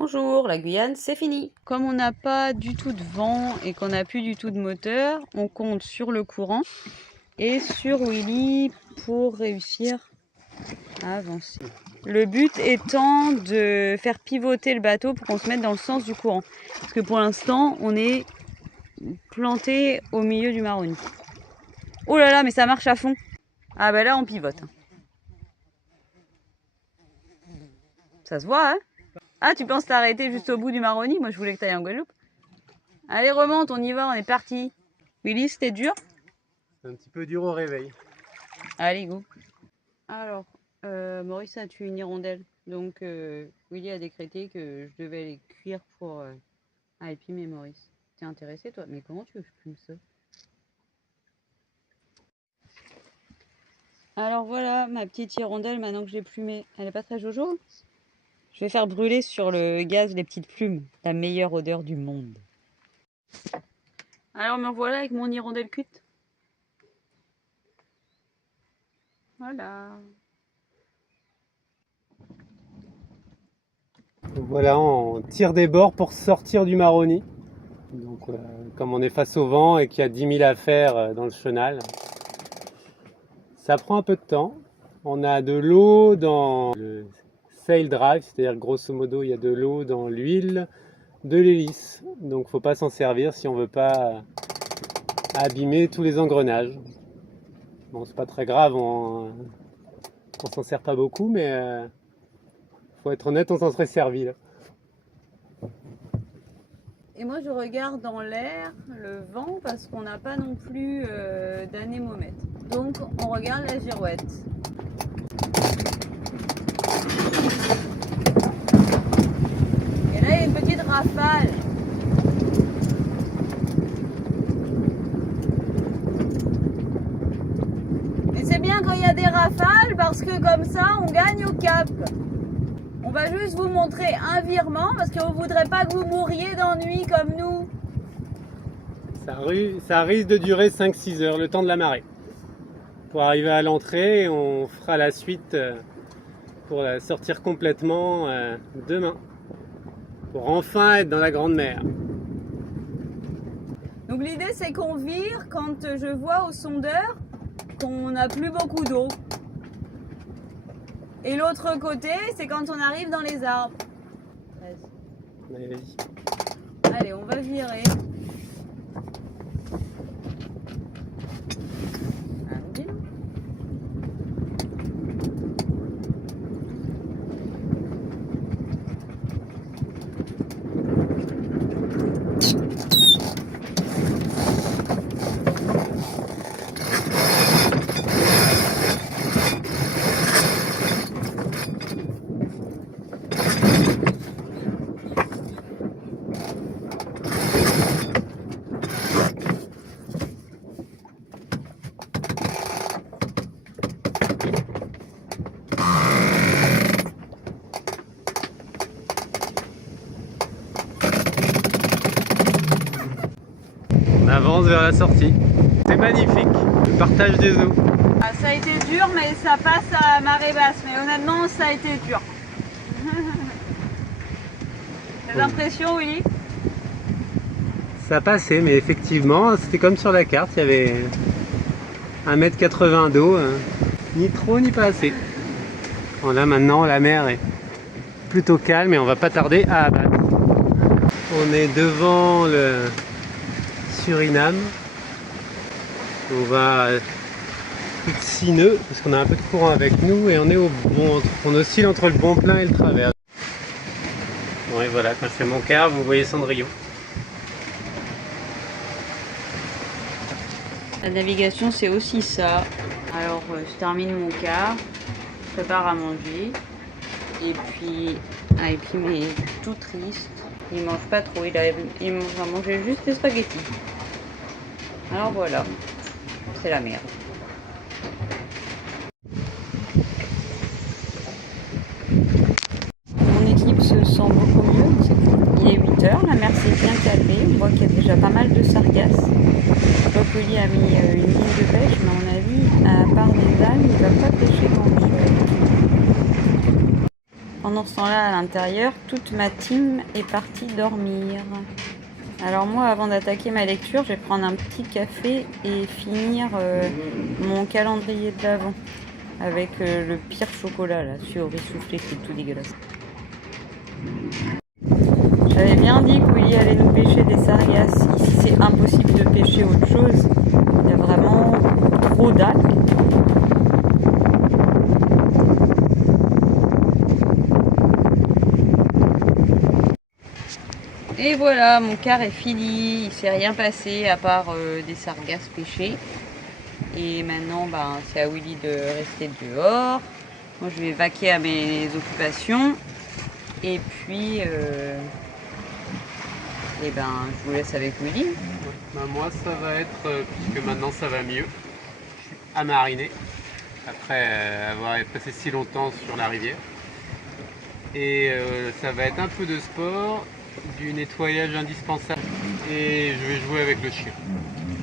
Bonjour, la Guyane, c'est fini. Comme on n'a pas du tout de vent et qu'on n'a plus du tout de moteur, on compte sur le courant et sur Willy pour réussir à avancer. Le but étant de faire pivoter le bateau pour qu'on se mette dans le sens du courant. Parce que pour l'instant, on est planté au milieu du Maroni. Oh là là, mais ça marche à fond. Ah bah là, on pivote. Ça se voit, hein? Ah, tu penses t'arrêter juste au bout du Maroni? Moi, je voulais que tu ailles en Guadeloupe. Allez, remonte, on y va, on est parti. Willy, c'était dur? C'est un petit peu dur au réveil. Allez, go. Alors, Maurice a tué une hirondelle. Donc, Willy a décrété que je devais aller cuire pour épimer Maurice. T'es intéressé, toi? Mais comment tu veux que je plume ça? Alors voilà, ma petite hirondelle, maintenant que je l'ai plumée. Elle est pas très jojo? Je vais faire brûler sur le gaz les petites plumes. La meilleure odeur du monde. Alors me voilà avec mon hirondelle cuite. Voilà. Donc voilà, on tire des bords pour sortir du Maroni. Donc, comme on est face au vent et qu'il y a 10 000 à faire dans le chenal, ça prend un peu de temps. On a de l'eau dans le sail drive, c'est-à-dire grosso modo il y a de l'eau dans l'huile de l'hélice. Donc faut pas s'en servir si on veut pas abîmer tous les engrenages. Bon, c'est pas très grave, on s'en sert pas beaucoup, mais faut être honnête, on s'en serait servi là. Et moi je regarde dans l'air le vent parce qu'on n'a pas non plus d'anémomètre. Donc on regarde la girouette. Et là il y a une petite rafale. Et c'est bien quand il y a des rafales parce que comme ça on gagne au cap. On va juste vous montrer un virement parce qu'on ne voudrait pas que vous mouriez d'ennui comme nous. Ça risque de durer 5-6 heures, le temps de la marée. Pour arriver à l'entrée, on fera la suite pour la sortir complètement demain. Pour enfin être dans la grande mer. Donc l'idée c'est qu'on vire quand je vois au sondeur qu'on n'a plus beaucoup d'eau. Et l'autre côté, c'est quand on arrive dans les arbres. Allez, vas-y. Allez, on va virer. On avance vers la sortie. C'est magnifique, le partage des eaux. Ah, ça a été dur, mais ça passe à marée basse. Mais honnêtement, ça a été dur. T'as l'impression, Willy? Ça a passé, mais effectivement, c'était comme sur la carte, il y avait 1,80 m d'eau, ni trop ni pas assez. Bon, là maintenant, la mer est plutôt calme et on va pas tarder à abattre. On est devant le Suriname. On va plus de 6 nœuds parce qu'on a un peu de courant avec nous et on oscille entre le bon plein et le travers. Bon, et voilà, quand je fais mon quart, vous voyez Cendrillon. La navigation, c'est aussi ça. Alors, je termine mon quart, je prépare à manger. Et puis mais il est tout triste. Il mange pas trop, il va manger juste des spaghettis. Alors voilà, c'est la merde. Mon équipe se sent beaucoup mieux, c'est cool. Il est 8 h, la mer s'est bien calmée. On voit qu'il y a déjà pas mal de sargasses. Willy a mis une ligne de pêche, mais à mon avis, à part des algues, il ne va pas pêcher grand-chose. Pendant ce temps-là, à l'intérieur, toute ma team est partie dormir. Alors moi, avant d'attaquer ma lecture, je vais prendre un petit café et finir mon calendrier de l'Avent avec le pire chocolat là, celui au riz soufflé qui est tout dégueulasse. J'avais bien dit que Willy allait nous pêcher des sargasses. Ici, c'est impossible de pêcher autre chose. Il y a vraiment trop d'algues. Et voilà, mon quart est fini, il s'est rien passé à part des sargasses pêchées. Et maintenant, c'est à Willy de rester dehors. Moi, je vais vaquer à mes occupations. Et puis, je vous laisse avec Willy. Moi, ça va être, puisque maintenant ça va mieux, à mariner, après avoir passé si longtemps sur la rivière. Et ça va être un peu de sport, du nettoyage indispensable et je vais jouer avec le chien.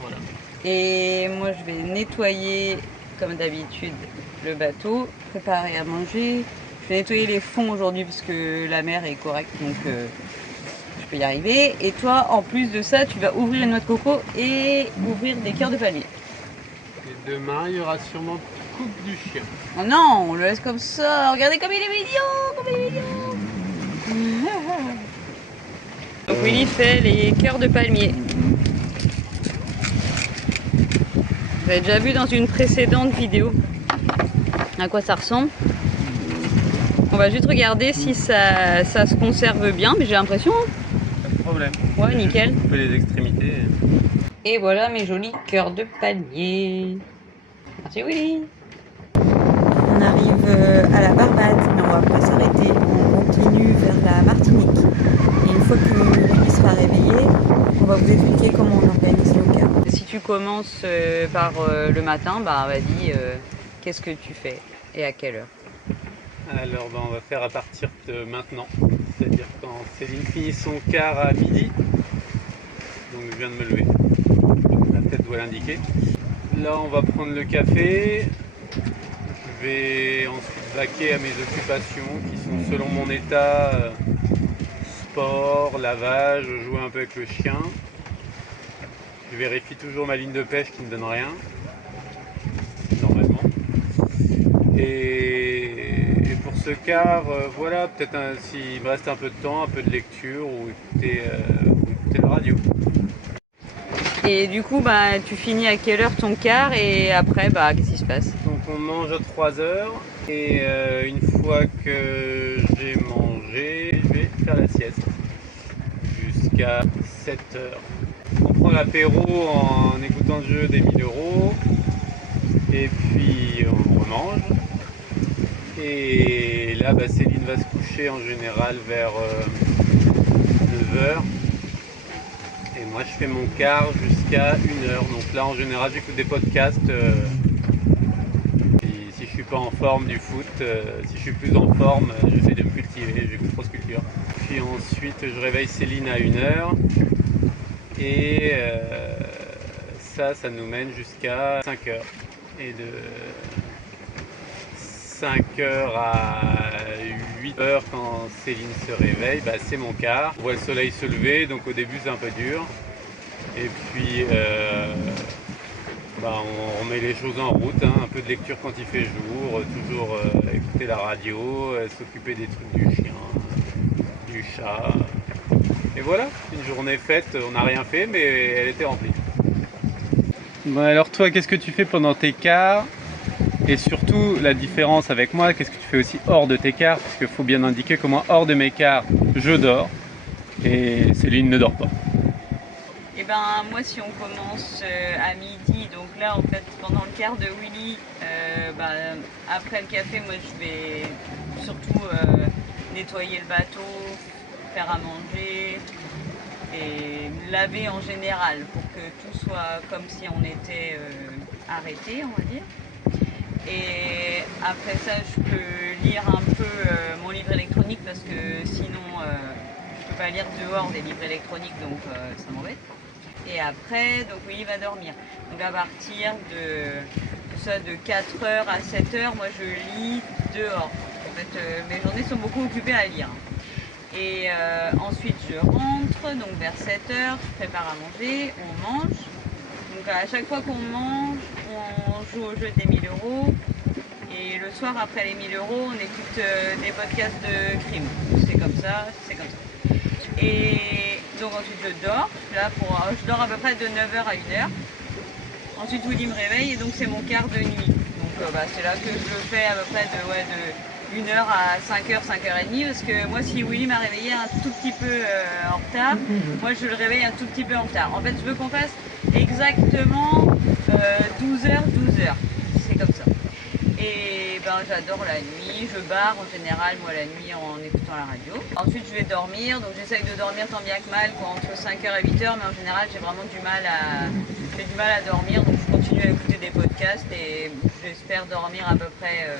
Voilà. Et moi je vais nettoyer comme d'habitude le bateau, préparer à manger. Je vais nettoyer les fonds aujourd'hui parce que la mer est correcte donc je peux y arriver. Et toi en plus de ça tu vas ouvrir une noix de coco et ouvrir des cœurs de palmier. Et demain il y aura sûrement coupe du chien. Oh non, on le laisse comme ça, regardez comme il est mignon, comme il est mignon. Donc Willy fait les cœurs de palmier. Vous avez déjà vu dans une précédente vidéo à quoi ça ressemble. On va juste regarder si ça se conserve bien, mais j'ai l'impression. Pas de problème. Ouais, nickel. Couper les extrémités. Et voilà mes jolis cœurs de palmier. Merci Willy. On arrive à la Barbade, mais on va pas s'arrêter. On continue vers la Martinique. Et une fois que Willy sera réveillé, on va vous expliquer comment on organise nos cas. Si tu commences par le matin, vas-y, qu'est-ce que tu fais et à quelle heure? Alors on va faire à partir de maintenant, c'est-à-dire quand Céline finit son quart à midi. Donc je viens de me lever, la tête doit l'indiquer. Là on va prendre le café. Je vais ensuite vaquer à mes occupations qui sont selon mon état, sport, lavage, jouer un peu avec le chien. Je vérifie toujours ma ligne de pêche qui ne donne rien, normalement. Et pour ce quart, voilà, peut-être s'il me reste un peu de temps, un peu de lecture ou écouter la radio. Et du coup, tu finis à quelle heure ton quart et après, qu'est-ce qui se passe? Donc on mange à 3 heures et une fois que j'ai mangé, je vais faire la sieste jusqu'à 7 heures. On prend l'apéro en écoutant le jeu des 1000 € et puis on remange. Et là, Céline va se coucher en général vers 9 heures. Et moi, je fais mon quart jusqu'à 1 heure. Donc là, en général, j'écoute des podcasts. Si je suis pas en forme du foot, si je suis plus en forme, j'essaie de me cultiver, j'écoute France Culture. Puis ensuite, je réveille Céline à 1 heure. Et ça nous mène jusqu'à 5 heures. Et de 5 heures à 8 heures quand Céline se réveille, c'est mon quart. On voit le soleil se lever, donc au début c'est un peu dur. Et puis on remet les choses en route, un peu de lecture quand il fait jour, toujours écouter la radio, s'occuper des trucs du chien, du chat. Et voilà, une journée faite, on n'a rien fait mais elle était remplie. Bon alors toi, qu'est-ce que tu fais pendant tes quarts? Et surtout, la différence avec moi, qu'est-ce que tu fais aussi hors de tes quarts? Parce qu'il faut bien indiquer que moi, hors de mes quarts, je dors. Et Céline ne dort pas. Et moi, si on commence à midi, donc là, en fait, pendant le quart de Willy, après le café, moi, je vais surtout nettoyer le bateau, faire à manger et laver en général pour que tout soit comme si on était arrêté, on va dire. Et après ça, je peux lire un peu mon livre électronique parce que sinon, je peux pas lire dehors des livres électroniques, donc ça m'embête. Et après, donc Willy va dormir. Donc à partir de 4h à 7h, moi je lis dehors. fait, mes journées sont beaucoup occupées à lire. Et ensuite je rentre, donc vers 7h, je prépare à manger, on mange. Donc à chaque fois qu'on mange, on joue au jeu des 1000 euros. Et le soir, après les 1000 euros, on écoute des podcasts de crime. C'est comme ça, c'est comme ça. Et donc ensuite je dors. Je dors à peu près de 9h à 1h. Ensuite Willy me réveille et donc c'est mon quart de nuit. Donc c'est là que je le fais à peu près de 1h à 5h, 5h30. Parce que moi, si Willy m'a réveillé un tout petit peu en retard, moi je le réveille un tout petit peu en retard. En fait, je veux qu'on fasse exactement 12h, 12h. C'est comme ça. Et j'adore la nuit, je barre en général moi la nuit en écoutant la radio. Ensuite je vais dormir, donc j'essaye de dormir tant bien que mal, quoi, entre 5h et 8h, mais en général j'ai vraiment du mal à dormir, donc je continue à écouter des podcasts et j'espère dormir à peu près,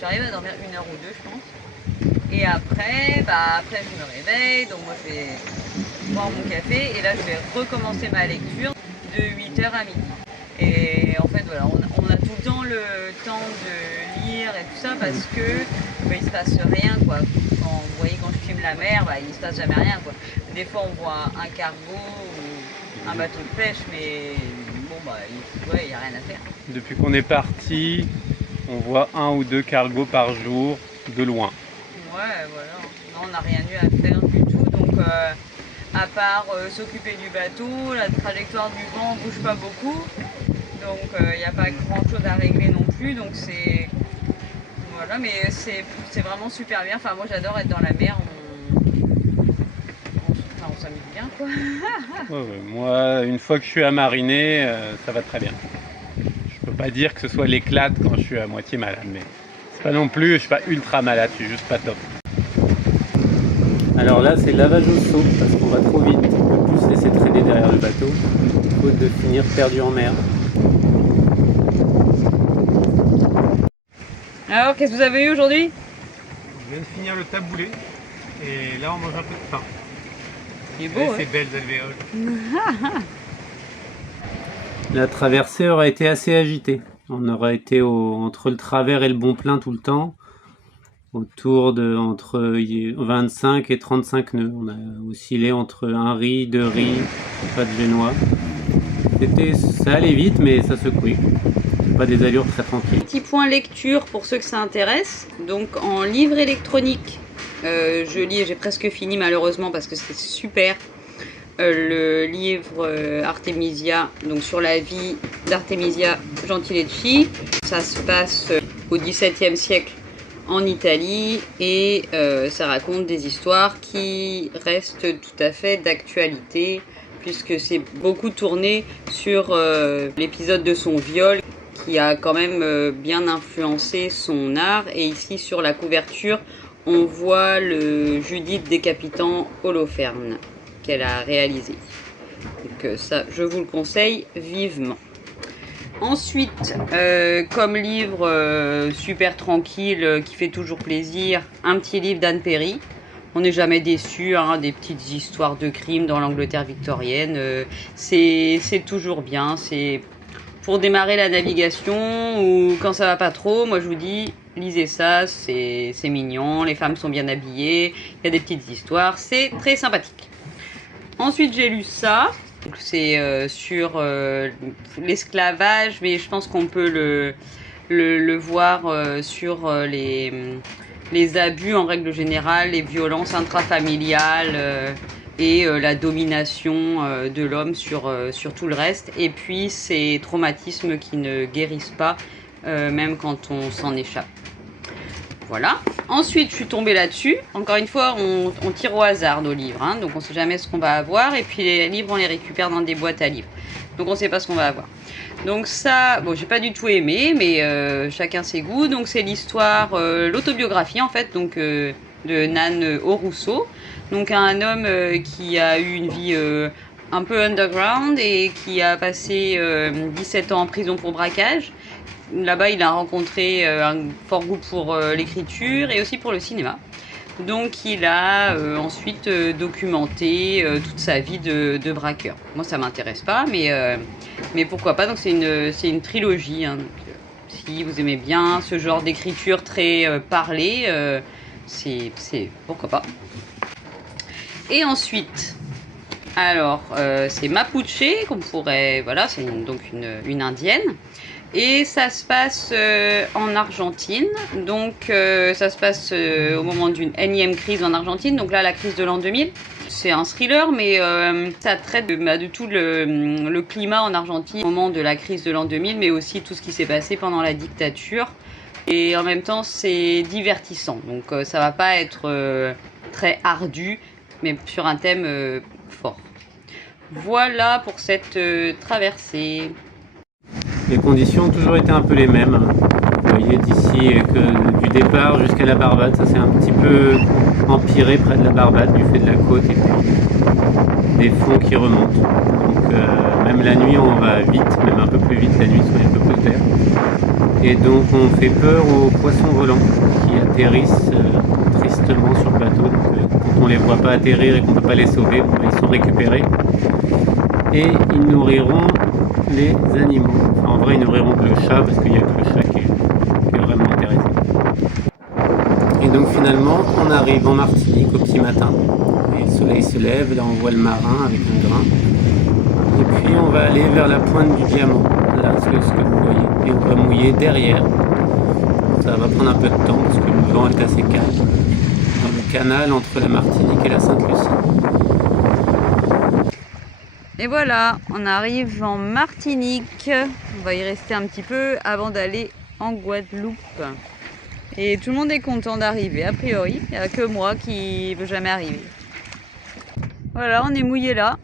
j'arrive à dormir 1 heure ou 2 je pense. Et après je me réveille, donc moi je vais boire mon café et là je vais recommencer ma lecture de 8h à midi. Et en fait voilà, on a tout le temps le temps de lire et tout ça parce que il se passe rien quoi. Vous voyez quand je filme la mer, il se passe jamais rien quoi. Des fois on voit un cargo ou un bateau de pêche, mais bon il n'y a rien à faire. Depuis qu'on est parti, on voit 1 ou 2 cargos par jour de loin. Ouais voilà, non, on n'a rien eu à faire du tout, donc à part s'occuper du bateau, la trajectoire du vent bouge pas beaucoup. Donc il n'y a pas grand chose à régler non plus, donc c'est voilà, mais c'est vraiment super bien. Enfin moi j'adore être dans la mer, on s'amuse bien quoi. Ouais, moi une fois que je suis à mariner, ça va très bien. Je peux pas dire que ce soit l'éclate quand je suis à moitié malade, mais c'est pas non plus, je suis pas ultra malade, je suis juste pas top. Alors là c'est lavage au seau parce qu'on va trop vite, on peut plus se laisser traîner derrière le bateau, faute de finir perdu en mer. Alors qu'est-ce que vous avez eu aujourd'hui? Je viens de finir le taboulé et là on mange un peu de pain. Il est beau, ces belles alvéoles. La traversée aurait été assez agitée. On aurait été entre le travers et le bon plein tout le temps, autour de entre 25 et 35 nœuds. On a oscillé entre 1 riz, 2 riz, pas de génois. Ça allait vite mais ça secouait. Pas des allures très tranquilles. Petit point lecture pour ceux que ça intéresse. Donc en livre électronique, je lis, j'ai presque fini malheureusement parce que c'était super. Le livre Artemisia, donc sur la vie d'Artemisia Gentileschi. Ça se passe au XVIIe siècle en Italie et ça raconte des histoires qui restent tout à fait d'actualité puisque c'est beaucoup tourné sur l'épisode de son viol qui a quand même bien influencé son art. Et ici sur la couverture on voit le Judith décapitant Holoferne qu'elle a réalisé. Donc ça je vous le conseille vivement. Ensuite comme livre super tranquille qui fait toujours plaisir, un petit livre d'Anne Perry. On n'est jamais déçu, hein, des petites histoires de crimes dans l'Angleterre victorienne. C'est toujours bien, c'est pour démarrer la navigation ou quand ça va pas trop, moi je vous dis, lisez ça, c'est mignon, les femmes sont bien habillées, il y a des petites histoires, c'est très sympathique. Ensuite j'ai lu ça, c'est sur l'esclavage, mais je pense qu'on peut le voir sur les abus en règle générale, les violences intrafamiliales et la domination de l'homme sur tout le reste. Et puis ces traumatismes qui ne guérissent pas, même quand on s'en échappe. Voilà. Ensuite, je suis tombée là-dessus. Encore une fois, on tire au hasard nos livres, hein, donc on ne sait jamais ce qu'on va avoir. Et puis les livres, on les récupère dans des boîtes à livres. Donc on ne sait pas ce qu'on va avoir. Donc ça, bon, j'ai pas du tout aimé, mais chacun ses goûts. Donc c'est l'histoire, l'autobiographie en fait, donc de Nan Rousseau. Donc un homme qui a eu une vie un peu underground et qui a passé 17 ans en prison pour braquage. Là-bas, il a rencontré un fort goût pour l'écriture et aussi pour le cinéma. Donc il a ensuite documenté toute sa vie de braqueur. Moi ça m'intéresse pas, mais pourquoi pas. Donc c'est une trilogie, hein, donc, Si vous aimez bien ce genre d'écriture très parlée, c'est pourquoi pas. Et ensuite, alors c'est Mapuche qu'on pourrait, voilà, c'est donc une indienne. Et ça se passe en Argentine, donc ça se passe au moment d'une énième crise en Argentine, donc là la crise de l'an 2000. C'est un thriller, mais ça traite de tout le climat en Argentine au moment de la crise de l'an 2000, mais aussi tout ce qui s'est passé pendant la dictature. Et en même temps c'est divertissant, donc ça va pas être très ardu, mais sur un thème fort. Voilà pour cette traversée. Les conditions ont toujours été un peu les mêmes. Vous voyez d'ici que du départ jusqu'à la Barbade, ça s'est un petit peu empiré près de la Barbade du fait de la côte et puis des fonds qui remontent. Donc même la nuit on va vite, même un peu plus vite la nuit sur les peu de terre. Et donc on fait peur aux poissons volants qui atterrissent tristement sur le bateau. Donc, quand on les voit pas atterrir et qu'on peut pas les sauver, bon, ils sont récupérés. Et ils nourriront les animaux. Enfin, en vrai, ils nourriront que le chat parce qu'il n'y a que le chat qui est vraiment intéressé. Et donc finalement, on arrive en Martinique au petit matin. Et le soleil se lève, là on voit le marin avec un grain. Et puis on va aller vers la pointe du diamant, là ce que vous voyez. Et on va mouiller derrière. Ça va prendre un peu de temps parce que le vent est assez calme. Dans le canal entre la Martinique et la Sainte-Lucie. Et voilà, on arrive en Martinique. On va y rester un petit peu avant d'aller en Guadeloupe. Et tout le monde est content d'arriver, a priori. Il n'y a que moi qui ne veux jamais arriver. Voilà, on est mouillé là.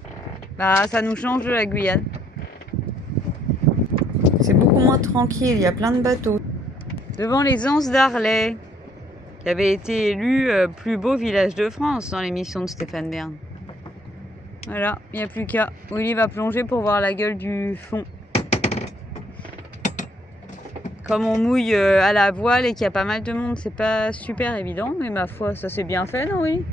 Bah, ça nous change de la Guyane. C'est beaucoup moins tranquille, il y a plein de bateaux. Devant les Anses d'Arlet, qui avait été élu plus beau village de France dans l'émission de Stéphane Bern. Voilà, il n'y a plus qu'à. Willy va plonger pour voir la gueule du fond. Comme on mouille à la voile et qu'il y a pas mal de monde, c'est pas super évident, mais ma foi, ça s'est bien fait, non, oui?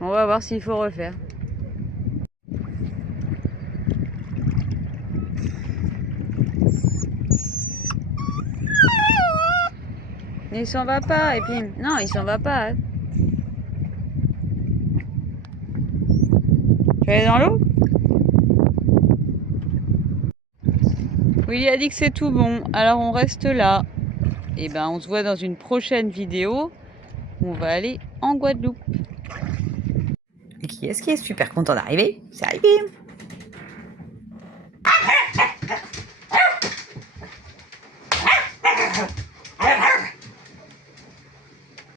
On va voir s'il faut refaire. Mais il s'en va pas, et puis... Non, il s'en va pas. Hein. Tu vas aller dans l'eau? Willy a dit que c'est tout bon, alors on reste là. Et ben on se voit dans une prochaine vidéo où on va aller en Guadeloupe. Et qui est-ce qui est super content d'arriver? C'est Alpine!